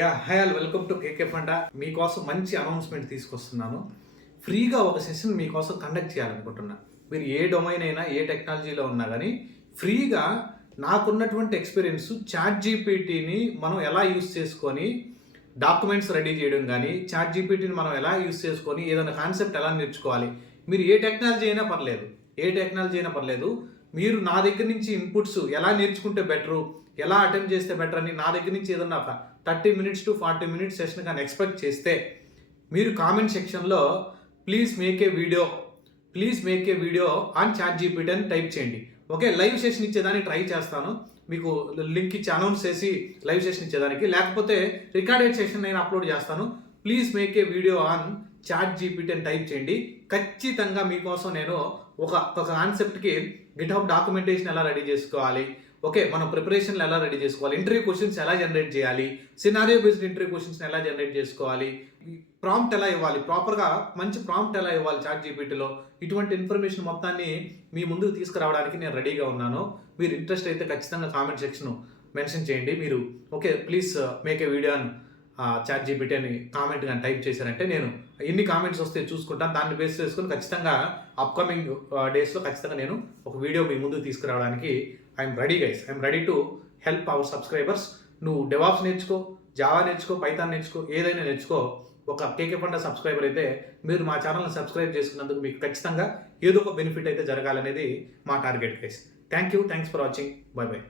Hi all, welcome to KK funda. మీకోసం మంచి announcement తీసుకొస్తున్నాను. ఫ్రీగా ఒక సెషన్ మీకోసం కండక్ట్ చేయాలనుకుంటున్నా. మీరు ఏ డొమైన్ అయినా, ఏ టెక్నాలజీలో ఉన్నా కానీ ఫ్రీగా నాకున్నటువంటి ఎక్స్పీరియన్స్ చాట్ జీపీటీని మనం ఎలా యూస్ చేసుకొని డాక్యుమెంట్స్ రెడీ చేయడం కానీ, చాట్ జీపీటీని మనం ఎలా యూస్ చేసుకొని ఏదైనా కాన్సెప్ట్ ఎలా నేర్చుకోవాలి. మీరు ఏ టెక్నాలజీ అయినా పర్లేదు, మీరు నా దగ్గర నుంచి ఇన్పుట్స్ ఎలా నేర్చుకుంటే బెటరు, ఎలా అటెంప్ట్ చేస్తే బెటర్ అని నా దగ్గర నుంచి ఏదన్నా 30 minutes to 40 minutes సెషన్ కానీ ఎక్స్పెక్ట్ చేస్తే మీరు కామెంట్ సెక్షన్లో please make a video on ChatGPT అని టైప్ చేయండి. ఓకే, లైవ్ సెషన్ ఇచ్చేదానికి ట్రై చేస్తాను. మీకు లింక్ ఇచ్చి అనౌన్స్ చేసి లైవ్ సెషన్ ఇచ్చేదానికి, లేకపోతే రికార్డెడ్ సెషన్ నేను అప్లోడ్ చేస్తాను. Please make a video on ChatGPT అని టైప్ చేయండి. ఖచ్చితంగా మీకోసం నేను ఒక కాన్సెప్ట్కి గిట్హబ్ డాక్యుమెంటేషన్ ఎలా రెడీ చేసుకోవాలి, ఓకే, మనం ప్రిపరేషన్లు ఎలా రెడీ చేసుకోవాలి, ఇంటర్వ్యూ క్వశ్చన్స్ ఎలా జనరేట్ చేయాలి, సినారియో బేస్డ్ ఇంటర్వ్యూ క్వశ్చన్స్ ఎలా జనరేట్ చేసుకోవాలి, ప్రాంప్ట్ ఎలా ఇవ్వాలి, ప్రాపర్గా మంచి ప్రాంప్ట్ ఎలా ఇవ్వాలి చాట్ జీపీటీలో, ఇటువంటి ఇన్ఫర్మేషన్ మొత్తాన్ని మీ ముందుకు తీసుకురావడానికి నేను రెడీగా ఉన్నాను. మీరు ఇంట్రెస్ట్ అయితే ఖచ్చితంగా కామెంట్ సెక్షన్ మెన్షన్ చేయండి. మీరు okay please make a video అని చాట్ జీపీటీ అని కామెంట్ కానీ టైప్ చేశారంటే నేను ఎన్ని కామెంట్స్ వస్తే చూసుకుంటాను. దాన్ని బేస్ చేసుకుని ఖచ్చితంగా అప్కమింగ్ డేస్లో ఖచ్చితంగా నేను ఒక వీడియో మీ ముందుకు తీసుకురావడానికి I'm ready to help our subscribers. నువ్వు డెవాప్స్ నేర్చుకో, జావా నేర్చుకో, పైథాన్ నేర్చుకో, ఏదైనా నేర్చుకో. ఒక కేకే ఫండా సబ్స్క్రైబర్ అయితే మీరు మా ఛానల్ని సబ్స్క్రైబ్ చేసుకున్నందుకు మీకు ఖచ్చితంగా ఏదో ఒక బెనిఫిట్ అయితే జరగాలనేది మా target guys. Thanks for watching. By.